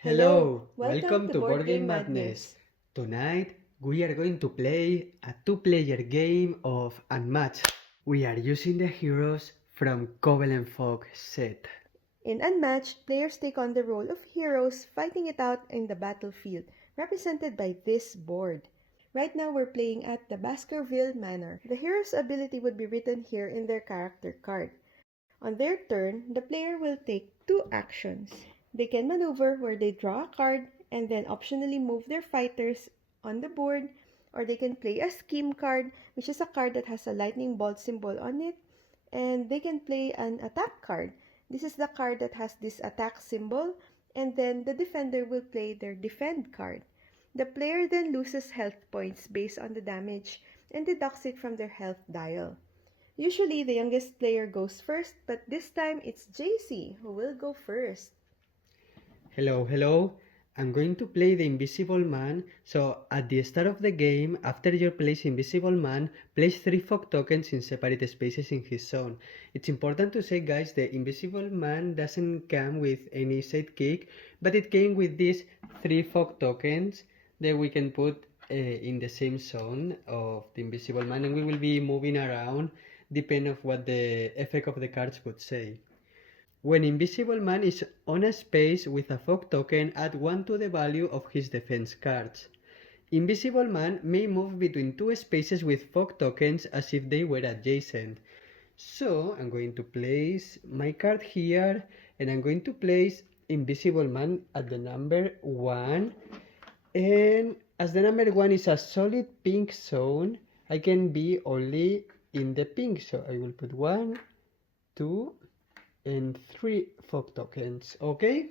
Hello, Welcome welcome to to Board Board Game Game Madness. Madness. Tonight, we are going to play a two-player game of Unmatched. We are using the heroes from Cobble and Fog set. In Unmatched, players take on the role of heroes fighting it out in the battlefield, represented by this board. Right now, we're playing at the Baskerville Manor. The hero's ability would be written here in their character card. On their turn, the player will take two actions. They can maneuver where they draw a card and then optionally move their fighters on the board, or they can play a scheme card, which is a card that has a lightning bolt symbol on it, and they can play an attack card. This is the card that has this attack symbol, and then the defender will play their defend card. The player then loses health points based on the damage and deducts it from their health dial. Usually, the youngest player goes first, but this time it's JC who will go first. Hello. I'm going to play the Invisible Man, so at the start of the game, after you place Invisible Man, place 3 fog tokens in separate spaces in his zone. It's important to say, guys, the Invisible Man doesn't come with any sidekick, but it came with these 3 fog tokens that we can put in the same zone of the Invisible Man, and we will be moving around depending on what the effect of the cards would say. When Invisible Man is on a space with a fog token, add 1 to the value of his defense cards. Invisible Man may move between two spaces with fog tokens as if they were adjacent. So I'm going to place my card here and I'm going to place Invisible Man at the number 1. And as the number 1 is a solid pink zone, I can be only in the pink. So I will put 1, 2, and 3 fog tokens, okay?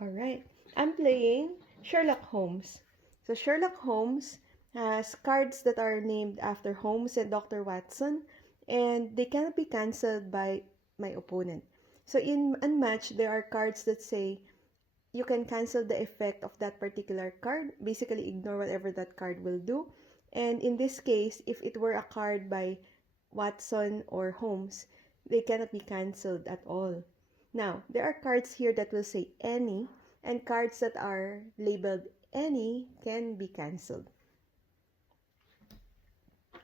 Alright, I'm playing Sherlock Holmes. So Sherlock Holmes has cards that are named after Holmes and Dr. Watson, and they cannot be cancelled by my opponent. So in Unmatched, there are cards that say you can cancel the effect of that particular card, basically ignore whatever that card will do. And in this case, if it were a card by Watson or Holmes, they cannot be cancelled at all. Now, there are cards here that will say any, and cards that are labeled any can be cancelled.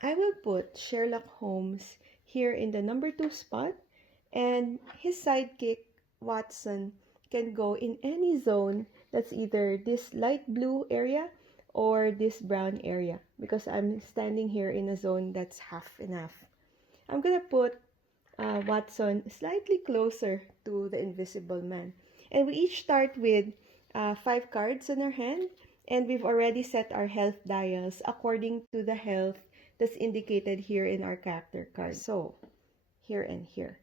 I will put Sherlock Holmes here in the number 2 spot, and his sidekick, Watson, can go in any zone that's either this light blue area or this brown area, because I'm standing here in a zone that's half and half. I'm gonna put Watson slightly closer to the Invisible Man. And we each start with 5 cards in our hand, and we've already set our health dials according to the health that's indicated here in our character card. So, here and here.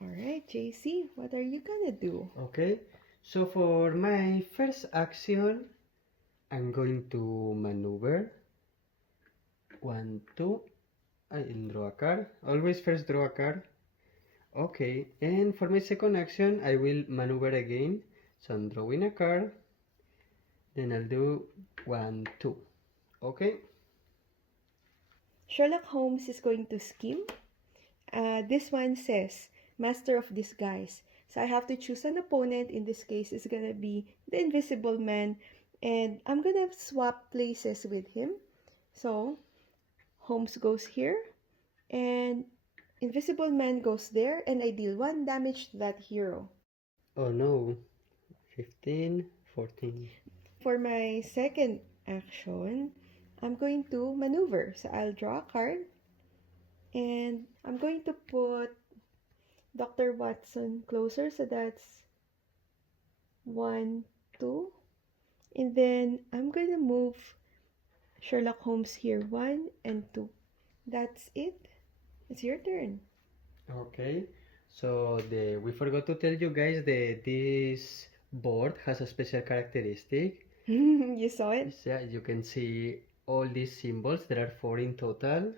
Alright, JC, what are you gonna do? Okay, so for my first action, I'm going to maneuver. 1, 2, I'll draw a card. Always first draw a card. Okay, and for my second action, I will maneuver again. So I'm drawing a card. Then I'll do 1, 2. Okay? Sherlock Holmes is going to scheme. This one says Master of Disguise. So I have to choose an opponent. In this case, it's gonna be the Invisible Man. And I'm gonna swap places with him. So Holmes goes here. And Invisible Man goes there. And I deal 1 damage to that hero. Oh no. 15, 14. For my second action, I'm going to maneuver. So I'll draw a card. And I'm going to put Dr. Watson closer. So that's 1, 2. And then I'm going to move Sherlock Holmes here 1 and 2. That's it. It's your turn. Okay, so we forgot to tell you guys that this board has a special characteristic. You saw it? Yeah, you can see all these symbols. There are 4 in total.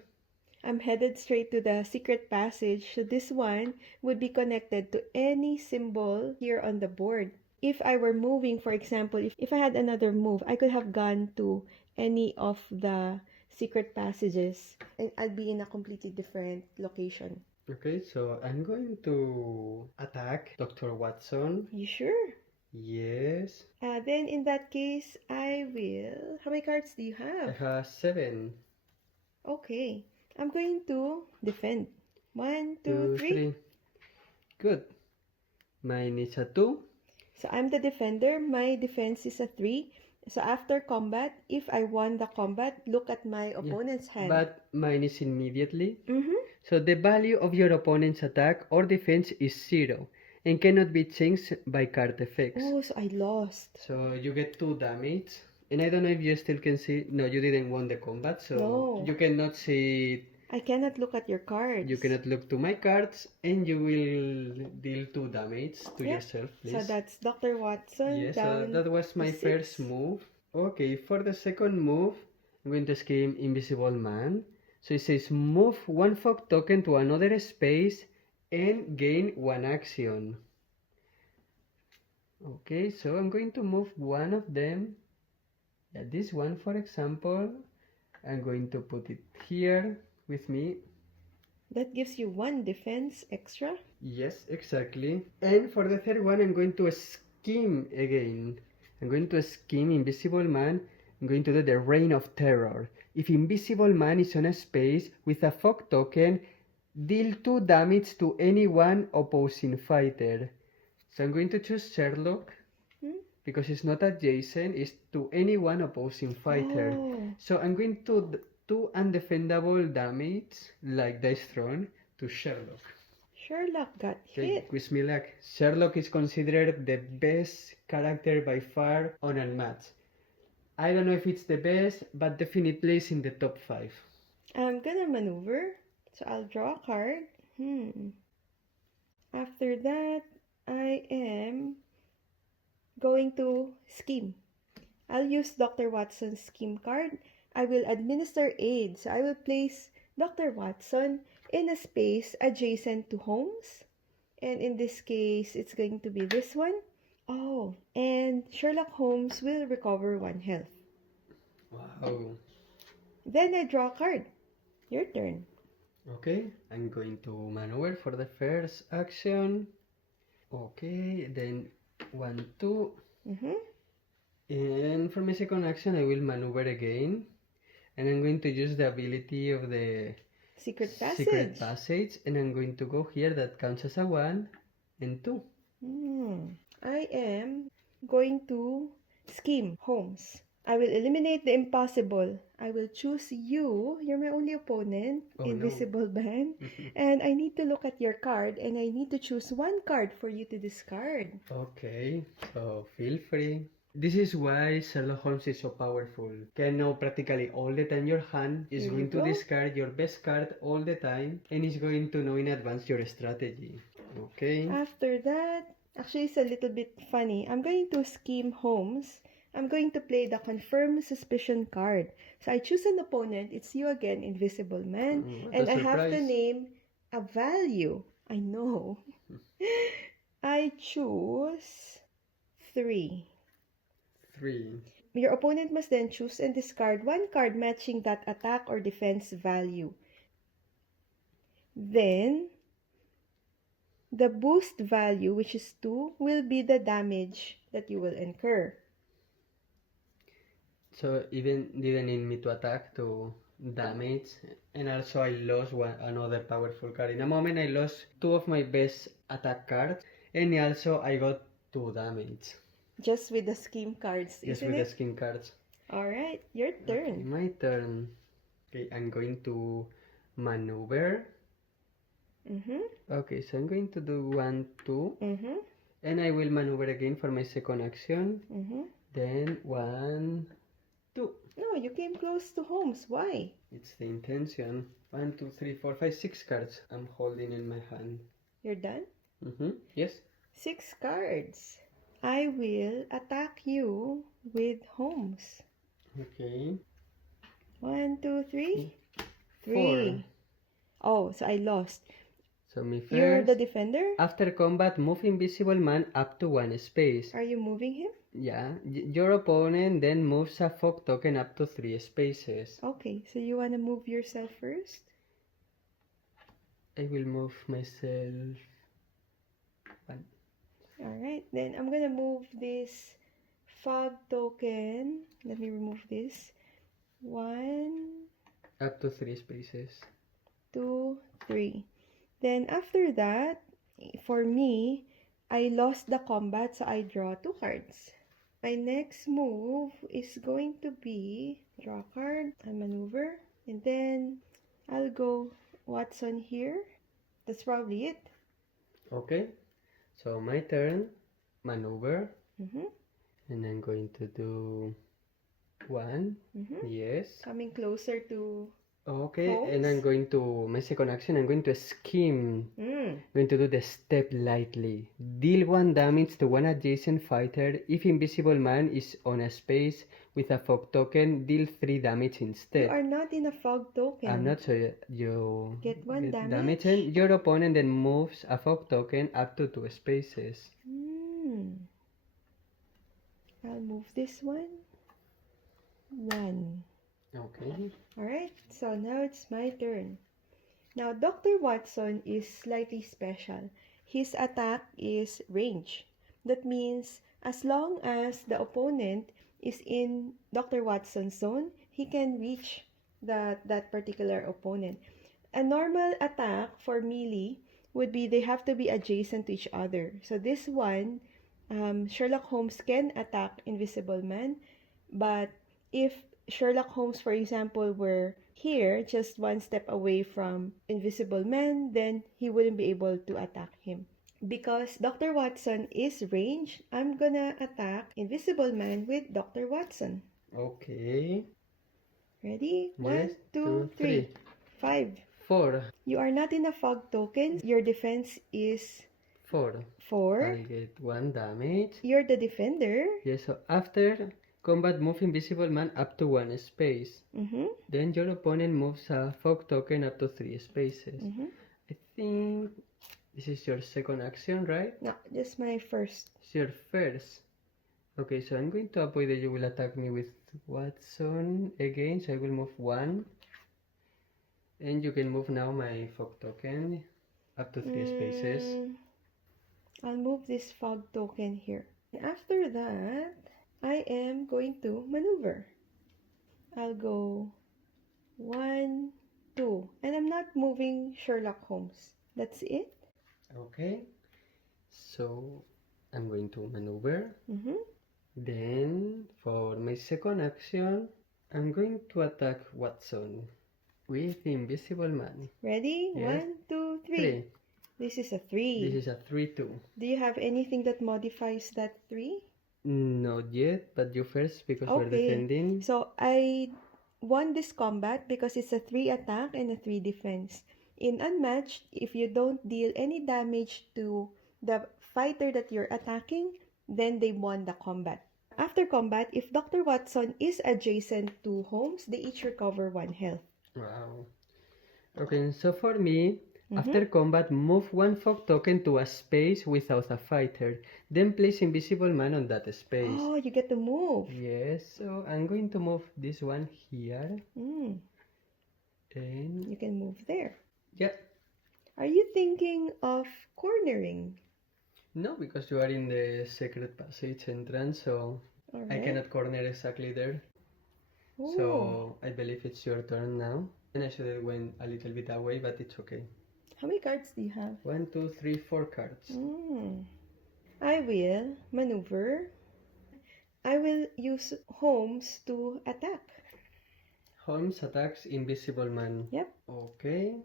I'm headed straight to the secret passage. So this one would be connected to any symbol here on the board. If I were moving, for example, if I had another move, I could have gone to any of the secret passages and I'd be in a completely different location. Okay, so I'm going to attack Dr. Watson. You sure? Yes. Then in that case, I will. How many cards do you I have? have 7. Okay. I'm going to defend. 1, 2, 2, 3. 3. Good. Mine is a 2. So I'm the defender. My defense is a 3. So after combat, if I won the combat, look at my Yeah. opponent's hand. But mine is immediately. Mm-hmm. So the value of your opponent's attack or defense is 0 and cannot be changed by card effects. Oh, so I lost. So you get 2 damage. And I don't know if you still can see. No, you didn't win the combat, so No. you cannot see. I cannot look at your cards. You cannot look to my cards, and you will deal 2 damage to Yep. yourself, please. So that's Dr. Watson Yes, so down that was my to 6. first move. Okay, for the second move, I'm going to scream Invisible Man. So it says move 1 fog token to another space and gain 1 action. Okay, so I'm going to move one of them. Yeah, this one, for example, I'm going to put it here with me. That gives you 1 defense extra. Yes, exactly. And for the third one, I'm going to scheme again. I'm going to scheme Invisible Man. I'm going to do the Reign of Terror. If Invisible Man is on a space with a fog token, deal 2 damage to any one opposing fighter. So I'm going to choose Sherlock because it's not adjacent, it's to any one opposing fighter. Oh. So I'm going to do undefendable damage, like Dice Thrown, to Sherlock. Sherlock got Okay, hit. wish me luck. Sherlock is considered the best character by far on Unmatched. I don't know if it's the best, but definitely is in the top 5. I'm gonna maneuver. So I'll draw a card. After that, I am going to scheme. I'll use Dr. Watson's scheme card. I will administer aid. So I will place Dr. Watson in a space adjacent to Holmes. And in this case, it's going to be this one. Oh, and Sherlock Holmes will recover 1 health. Wow. Then I draw a card. Your turn. Okay, I'm going to maneuver for the first action. Okay, then 1, 2. And for my second action, I will maneuver again. And I'm going to use the ability of the Secret passage. And I'm going to go here. That counts as a 1 and 2. I am going to scheme Holmes. I will eliminate the impossible. I will choose you. You're my only opponent, Invisible Man. And I need to look at your card and I need to choose 1 card for you to discard. Okay, so feel free. This is why Sherlock Holmes is so powerful. Can know practically all the time your hand is Here going you to go. discard your best card all the time and is going to know in advance your strategy. Okay. After that, actually it's a little bit funny. I'm going to scheme Holmes. I'm going to play the Confirm Suspicion card. So I choose an opponent. It's you again, Invisible Man. And I have to name a value. I know. I choose 3. 3. Your opponent must then choose and discard 1 card matching that attack or defense value. Then, the boost value, which is 2, will be the damage that you will incur. So even didn't need me to attack to damage, and also I lost another powerful card. In a moment I lost 2 of my best attack cards, and also I got 2 damage. Just with the scheme cards, Just isn't with it? the scheme cards. Alright, your turn. Okay, my turn. Okay, I'm going to maneuver. Okay, so I'm going to do 1, 2. And I will maneuver again for my second action. Then 1, 2. No, you came close to Holmes. Why? It's the intention. 1, 2, 3, 4, 5, 6 cards I'm holding in my hand. You're done? Yes. 6 cards. I will attack you with Holmes. Okay. 1, 2, 3. 4. Oh, so I lost. So me first. You're the defender? After combat, move Invisible Man up to 1 space. Are you moving him? Yeah. Your opponent then moves a fog token up to 3 spaces. Okay, so you want to move yourself first? I will move myself 1. Alright, then I'm gonna move this fog token. Let me remove this. 1, Up to 3 spaces. 2, 3. Then after that, for me, I lost the combat, so I draw 2 cards. My next move is going to be draw a card and maneuver. And then I'll go Watson here. That's probably it. Okay, so my turn, maneuver, Mm-hmm. and I'm going to do 1. Mm-hmm. Yes. Coming closer to Okay, Holmes. and I'm going to, my second action, I'm going to skim. Going to do the step lightly. Deal 1 damage to one adjacent fighter. If Invisible Man is on a space with a fog token, deal 3 damage instead. You are not in a fog token. I'm not, so you Get 1 get damage. and your opponent then moves a fog token up to 2 spaces. I'll move this one. 1. Okay. Alright, so now it's my turn. Now, Dr. Watson is slightly special. His attack is range. That means as long as the opponent is in Dr. Watson's zone, he can reach that particular opponent. A normal attack for melee would be they have to be adjacent to each other. So this one, Sherlock Holmes can attack Invisible Man, but if Sherlock Holmes, for example, were here, just one step away from Invisible Man, then he wouldn't be able to attack him. Because Dr. Watson is ranged, I'm gonna attack Invisible Man with Dr. Watson. Okay. Ready? Yes. 1, 2, 3. 5. 4. You are not in a fog token. Your defense is 4. 4. I get 1 damage. You're the defender. Yes, so after combat, move Invisible Man up to 1 space. Then your opponent moves a fog token up to 3 spaces. I think this is your second action, right? No, just my first. It's your first. Okay, so I'm going to avoid that you will attack me with Watson again, so I will move 1. And you can move now my fog token up to 3 spaces. I'll move this fog token here. After that, I am going to maneuver. I'll go 1, 2. And I'm not moving Sherlock Holmes. That's it. Okay. So I'm going to maneuver. Then for my second action, I'm going to attack Watson with Invisible Man. Ready? Yes. 1, 2, 3. 3. This is a 3. This is a 3-2. Do you have anything that modifies that 3? Not yet, but you first because we're defending. So I won this combat because it's a 3 attack and a 3 defense. In Unmatched, if you don't deal any damage to the fighter that you're attacking, then they won the combat. After combat, if Dr. Watson is adjacent to Holmes, they each recover 1 health. Wow. Okay, so for me, after combat, move 1 fog token to a space without a fighter. Then place Invisible Man on that space. Oh, you get to move. Yes, so I'm going to move this one here. And you can move there. Yeah. Are you thinking of cornering? No, because you are in the secret passage entrance, so I cannot corner exactly there. Ooh. So I believe it's your turn now. And I should have went a little bit away, but it's okay. How many cards do you have? 1, 2, 3, 4 cards. I will maneuver. I will use Holmes to attack. Holmes attacks Invisible Man. Yep. Okay.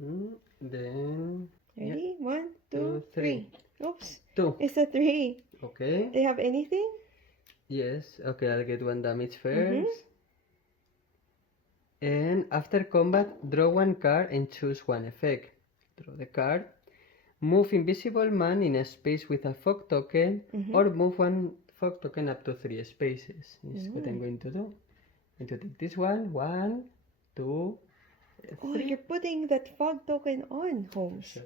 Then... Ready? 1, 2, 3. Oops. 2. It's a 3. Okay. Do you have anything? Yes. Okay, I'll get 1 damage first. And after combat, draw 1 card and choose 1 effect. Draw the card. Move Invisible Man in a space with a fog token, or move 1 fog token up to 3 spaces. Is what I'm going to do. I'm going to take this one. 1, 2, 3. Oh, you're putting that fog token on, Holmes. Sure.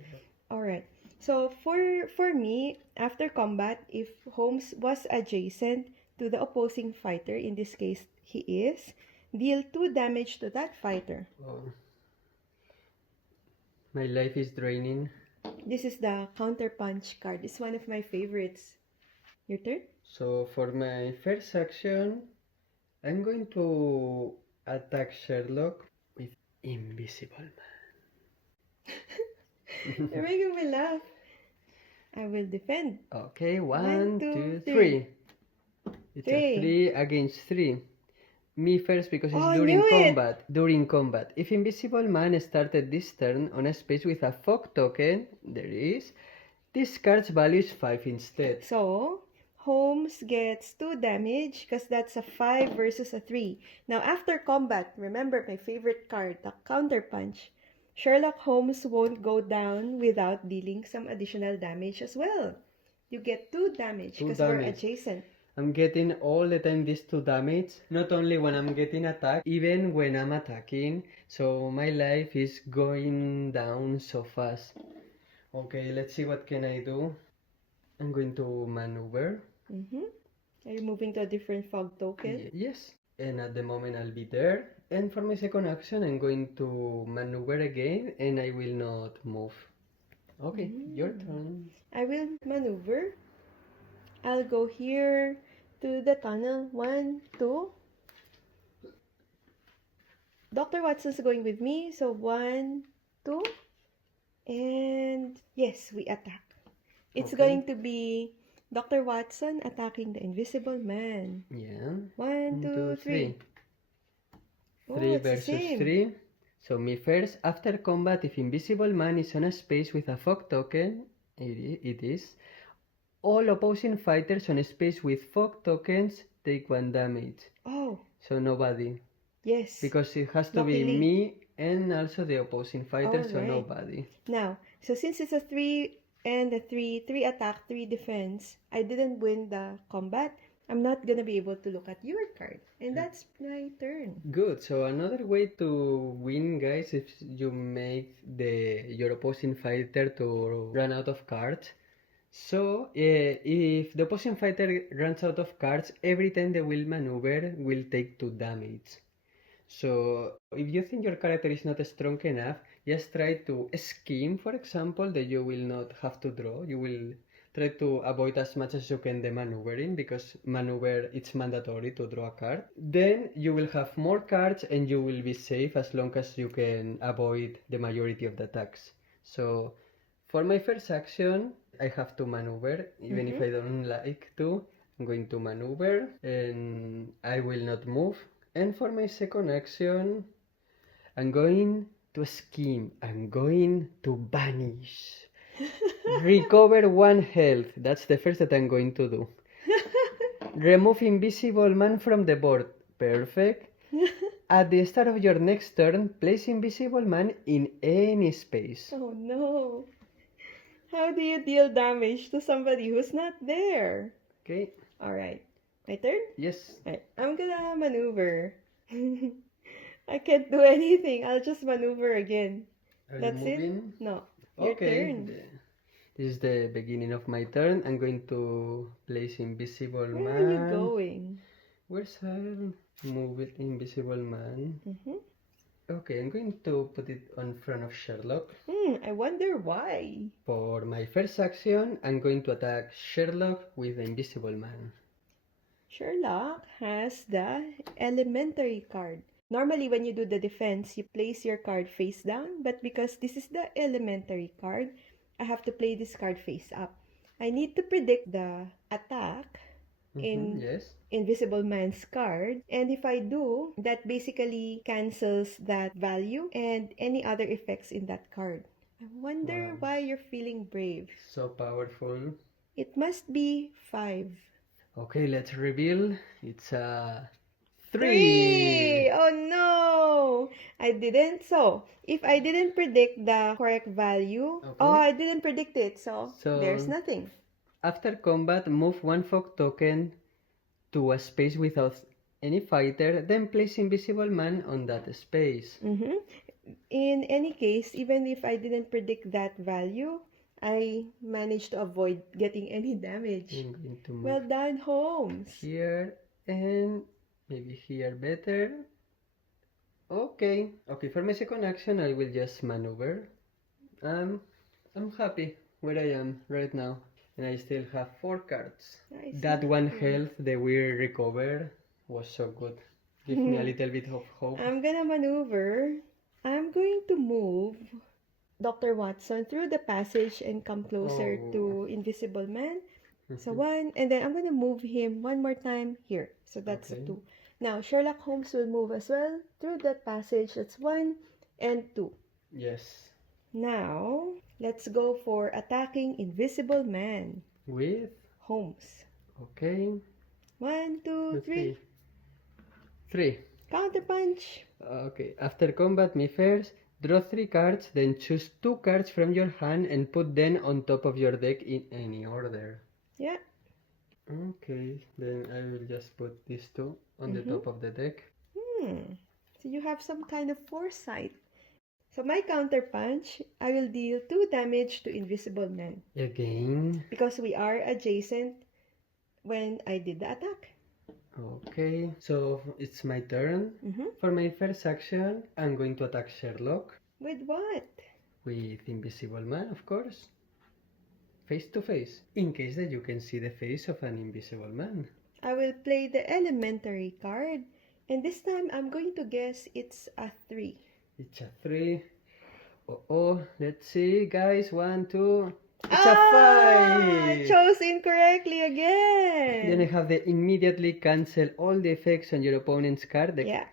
Alright. So for me, after combat, if Holmes was adjacent to the opposing fighter, in this case he is, deal 2 damage to that fighter. Oh. My life is draining. This is the counterpunch card. It's one of my favorites. Your turn? So for my first action, I'm going to attack Sherlock with Invisible Man. You're making me laugh. I will defend. Okay, One, one, two, two, three. three. It's a Three. 3 against 3. Me first because it's Oh, during knew it! combat. During combat. If Invisible Man started this turn on a space with a fog token, there is, this card's value is 5 instead. So, Holmes gets 2 damage because that's a 5 versus a 3. Now, after combat, remember my favorite card, the counterpunch. Sherlock Holmes won't go down without dealing some additional damage as well. You get 2 damage Two because we're damage. adjacent. I'm getting all the time these 2 damage, not only when I'm getting attacked, even when I'm attacking. So my life is going down so fast. Okay, let's see what can I do. I'm going to maneuver. Are you moving to a different fog token? Yes, and at the moment I'll be there. And for my second action, I'm going to maneuver again, and I will not move. Okay, your turn. I will maneuver. I'll go here to the tunnel. 1, 2. Dr. Watson's going with me. So 1, 2. And yes, we attack. It's Okay. going to be Dr. Watson attacking the Invisible Man. Yeah. 1, 2, 3. Oh, 3 it's the versus same. 3. So me first, after combat, if Invisible Man is on a space with a fog token, it is, all opposing fighters on a space with fog tokens take 1 damage. Oh, So nobody. yes. Because it has to be Luckily. me and also the opposing fighter, so Alright. nobody. Now, so since it's a 3 and a 3, 3 attack, 3 defense, I didn't win the combat. I'm not gonna be able to look at your card. And that's my turn. Good. So another way to win, guys, is you make your opposing fighter to run out of cards. So if the opposing fighter runs out of cards, every time they will maneuver will take 2 damage. So if you think your character is not strong enough, just try to scheme, for example, that you will not have to draw. You will try to avoid as much as you can the maneuvering, because maneuver it's mandatory to draw a card. Then you will have more cards and you will be safe as long as you can avoid the majority of the attacks. So for my first action, I have to maneuver, even if I don't like to. I'm going to maneuver and I will not move. And for my second action, I'm going to scheme. I'm going to vanish. Recover 1 health. That's the first that I'm going to do. Remove Invisible Man from the board. Perfect. At the start of your next turn, place Invisible Man in any space. Oh no. How do you deal damage to somebody who's not there? Okay. Alright. My turn? Yes. Right. I'm gonna maneuver. I can't do anything. I'll just maneuver again. Are That's you moving? it? No. Your Okay. turn. This is the beginning of my turn. I'm going to place Invisible Where Man. are you going? Where's I'll move it Invisible Man? Okay, I'm going to put it on front of Sherlock. I wonder why. For my first action, I'm going to attack Sherlock with the Invisible Man. Sherlock has the elementary card. Normally, when you do the defense, you place your card face down, but because this is the elementary card, I have to play this card face up. I need to predict the attack in Yes. Invisible Man's card, and if I do, that basically cancels that value and any other effects in that card. I wonder why you're feeling brave. So powerful. It must be 5. Okay, let's reveal. It's a 3! 3. Oh no! I didn't. So, if I didn't predict the correct value, Okay. I didn't predict it. So, So- there's nothing. After combat, move 1 fog token to a space without any fighter, then place Invisible Man on that space. In any case, even if I didn't predict that value, I managed to avoid getting any damage. I'm going to move Well done, Holmes. here and maybe here better. Okay. Okay, for my second action, I will just maneuver. I'm happy where I am right now. And I still have 4 cards. Nice. That one health that we recovered was so good. Give me a little bit of hope. I'm gonna maneuver. I'm going to move Dr. Watson through the passage and come closer to Invisible Man. So 1, and then I'm gonna move him one more time here. So that's a 2. Now Sherlock Holmes will move as well through that passage. That's 1 and 2. Yes. Now let's go for attacking Invisible Man. With? Holmes. Okay. 1, 2, 3. 3. Counterpunch. Okay. After combat, me first. Draw 3 cards, then choose 2 cards from your hand and put them on top of your deck in any order. Yeah. Okay, then I will just put these 2 on the top of the deck. So you have some kind of foresight. So my counterpunch, I will deal 2 damage to Invisible Man. Again. Because we are adjacent when I did the attack. Okay, so it's my turn. For my first action, I'm going to attack Sherlock. With what? With Invisible Man, of course. Face to face, in case that you can see the face of an invisible man. I will play the elementary card, and this time I'm going to guess it's a 3. It's a 3. Let's see, guys. 1, 2. It's a 5! I chose incorrectly again! Then I have the immediately cancel all the effects on your opponent's card deck. Yeah.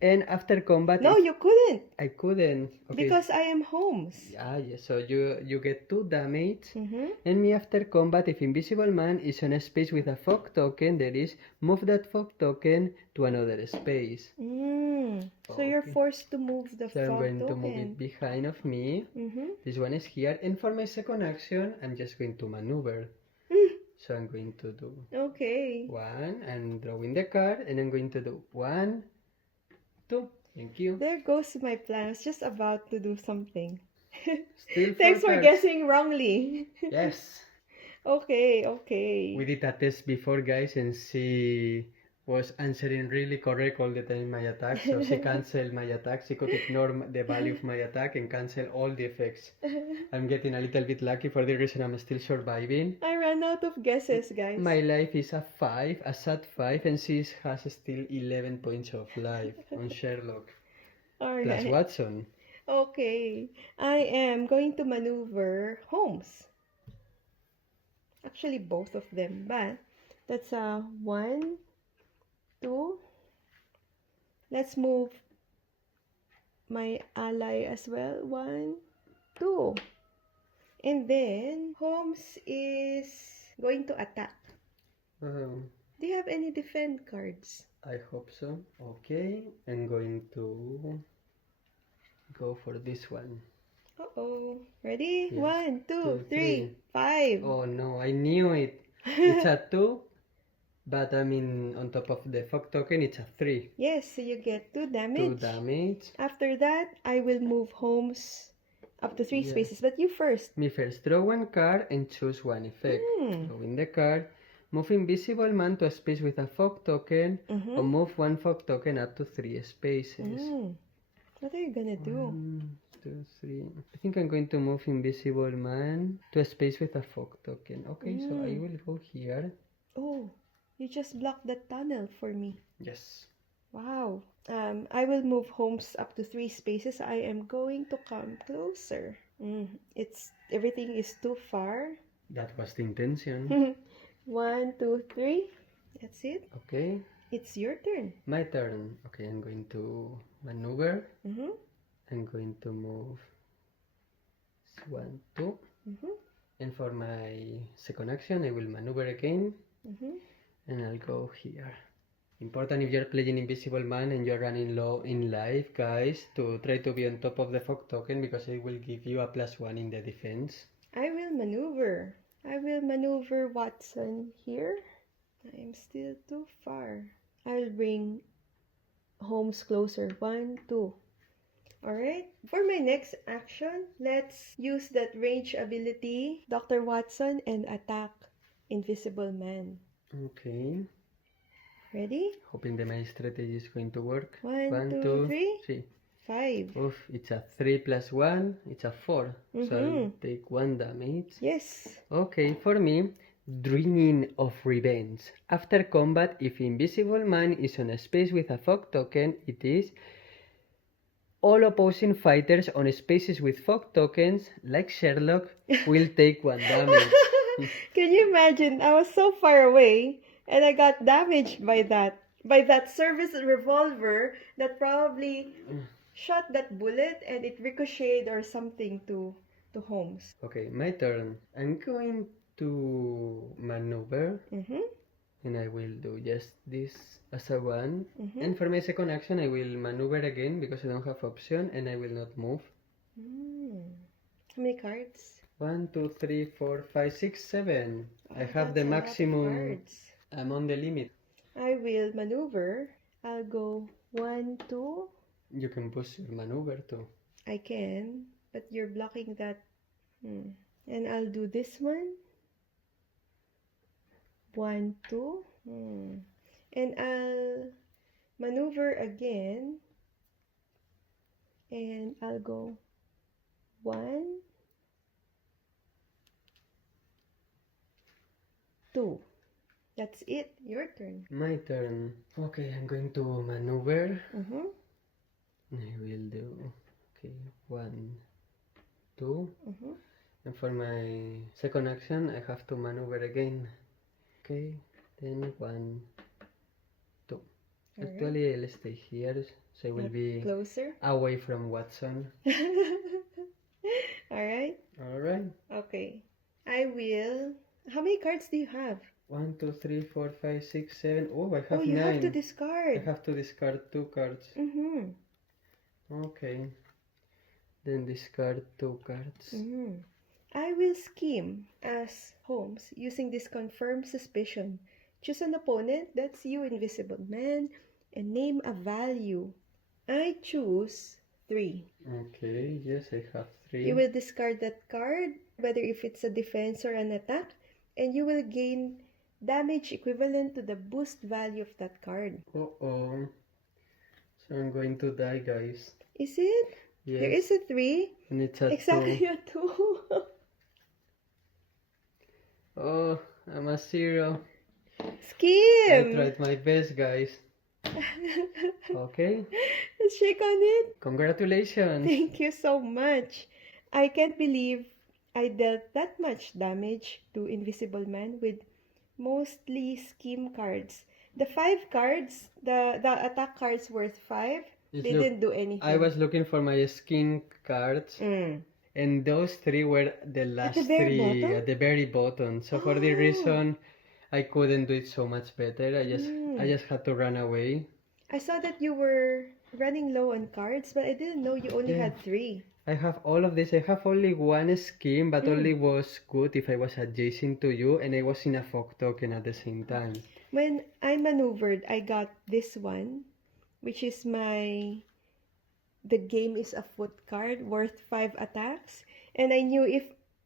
And after combat... No, you couldn't! I couldn't. Okay. Because I am Holmes. Yeah, so you get 2 damage. And me after combat, if Invisible Man is on a space with a fog token, there is move that fog token to another space. So you're forced to move the fog token. So I'm going to move it behind of me. This one is here. And for my second action, I'm just going to maneuver. So I'm going to do 1 and drawing the card, and I'm going to do 1, 2. Thank you. There goes my plan. I was just about to do something. Still Thanks for guessing wrongly. Yes. Okay. We did a test before, guys, and she was answering really correct all the time in my attack. So she canceled my attack. She could ignore the value of my attack and cancel all the effects. I'm getting a little bit lucky. For the reason I'm still surviving. I ran out of guesses, guys. My life is a 5, a sad 5, and she has still 11 points of life on Sherlock. Alright. Plus Watson. Okay. I am going to maneuver Holmes. Actually, both of them. But that's a 1, 2. Let's move my ally as well. 1, 2. And then Holmes is going to attack. Do you have any defend cards? I hope so. Okay, I'm going to go for this one. Ready? Yes. 1, 2, 2, 3, 5. Oh no, I knew it. It's a 2, but I mean on top of the fog token it's a 3. Yes, so you get 2 damage. 2 damage. After that, I will move Holmes up to 3 spaces, but you first. Me first. Draw 1 card and choose 1 effect. Drawing the card. Move Invisible Man to a space with a fog token, or move 1 fog token up to 3 spaces. What are you gonna do? 1, 2, 3. I think I'm going to move Invisible Man to a space with a fog token. Okay, so I will go here. Oh, you just blocked the tunnel for me. Yes. Wow. I will move Holmes up to 3 spaces. I am going to come closer. Everything is too far. That was the intention. 1, 2, 3. That's it. Okay. It's your turn. My turn. Okay, I'm going to maneuver. Mm-hmm. I'm going to move 1, 2. Mm-hmm. And for my second action, I will maneuver again. Mm-hmm. And I'll go here. Important if you're playing Invisible Man and you're running low in life, guys, to try to be on top of the fog token because it will give you a +1 in the defense. I will maneuver. I will maneuver Watson here. I am still too far. I will bring Holmes closer. 1, 2. Alright. For my next action, let's use that range ability, Dr. Watson, and attack Invisible Man. Okay. Ready? Hoping that my strategy is going to work. 1, 2, 3. 5. Oof, it's a 3 plus 1, it's a 4. So I'll take 1 damage. Yes. Okay, for me, Dreaming of Revenge. After combat, if Invisible Man is on a space with a fog token, it is all opposing fighters on spaces with fog tokens, like Sherlock, will take 1 damage. Can you imagine? I was so far away and I got damaged by that service revolver that probably shot that bullet and it ricocheted or something to Holmes. Okay, my turn. I'm going to maneuver, and I will do just this as a 1. And for my second action, I will maneuver again because I don't have option, and I will not move. How many cards? 1, 2, 3, 4, 5, 6, 7. Oh, I have that's the a lot of maximum. cards. I'm on the limit. I will maneuver. I'll go 1, 2. You can push your maneuver too. I can, but you're blocking that. And I'll do this one. 1, 2. And I'll maneuver again. And I'll go 1, 2. That's it. Your turn. My turn. Okay, I'm going to maneuver. Mm-hmm. I will do. Okay, 1, 2. Mm-hmm. And for my second action, I have to maneuver again. Okay, then 1, 2. All Actually, I'll stay here, so I will be closer. away from Watson. Alright. Alright. Okay. I will. How many cards do you have? 1, 2, 3, 4, 5, 6, 7. Oh, I have Oh, you 9. have to discard. I have to discard 2 cards. Okay. Then discard 2 cards. I will scheme as Holmes using this confirmed suspicion. Choose an opponent, that's you, Invisible Man, and name a value. I choose 3. Okay, yes, I have 3. You will discard that card, whether if it's a defense or an attack, and you will gain damage equivalent to the boost value of that card. Uh-oh. So I'm going to die, guys. Is it? Yes. There is a 3. And it's a Exactly 2. a 2. Oh, I'm a 0. Scheme! I tried my best, guys. Okay. Let's shake on it. Congratulations. Thank you so much. I can't believe I dealt that much damage to Invisible Man with mostly scheme cards. The 5 cards, the attack cards worth 5, they didn't do anything. I was looking for my skin cards, and those 3 were the last the very 3 bottom? at the very bottom. So for the reason I couldn't do it so much better, I just had to run away. I saw that you were running low on cards, but I didn't know you only had 3. I have all of this. I have only 1 scheme, but only was good if I was adjacent to you and I was in a fog token at the same time. When I maneuvered, I got this one, which is the game is afoot card worth 5 attacks. And I knew if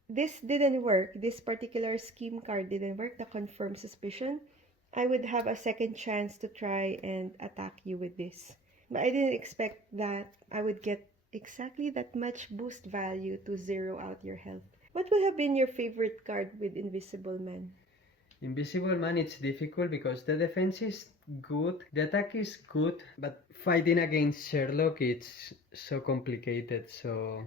this didn't work, this particular scheme card didn't work, the confirmed suspicion, I would have a second chance to try and attack you with this. But I didn't expect that I would get exactly that much boost value to zero out your health. What would have been your favorite card with Invisible Man? Invisible Man, it's difficult because the defense is good, the attack is good, but fighting against Sherlock, it's so complicated. So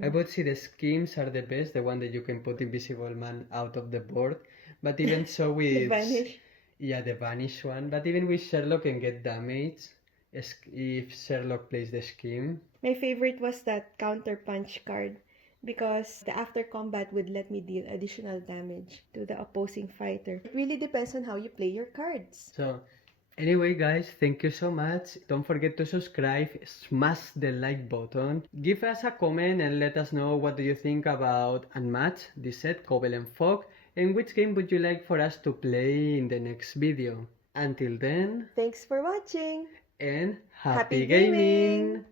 I would say the schemes are the best, the one that you can put Invisible Man out of the board. But even so with... the Vanish? Yeah, the Vanish one. But even with Sherlock can get damage if Sherlock plays the scheme. My favorite was that counter punch card, because the after combat would let me deal additional damage to the opposing fighter. It really depends on how you play your cards. So anyway, guys, thank you so much. Don't forget to subscribe, smash the like button, give us a comment and let us know what do you think about Unmatched, this set, Cobble and Fog, and which game would you like for us to play in the next video. Until then, thanks for watching and happy gaming!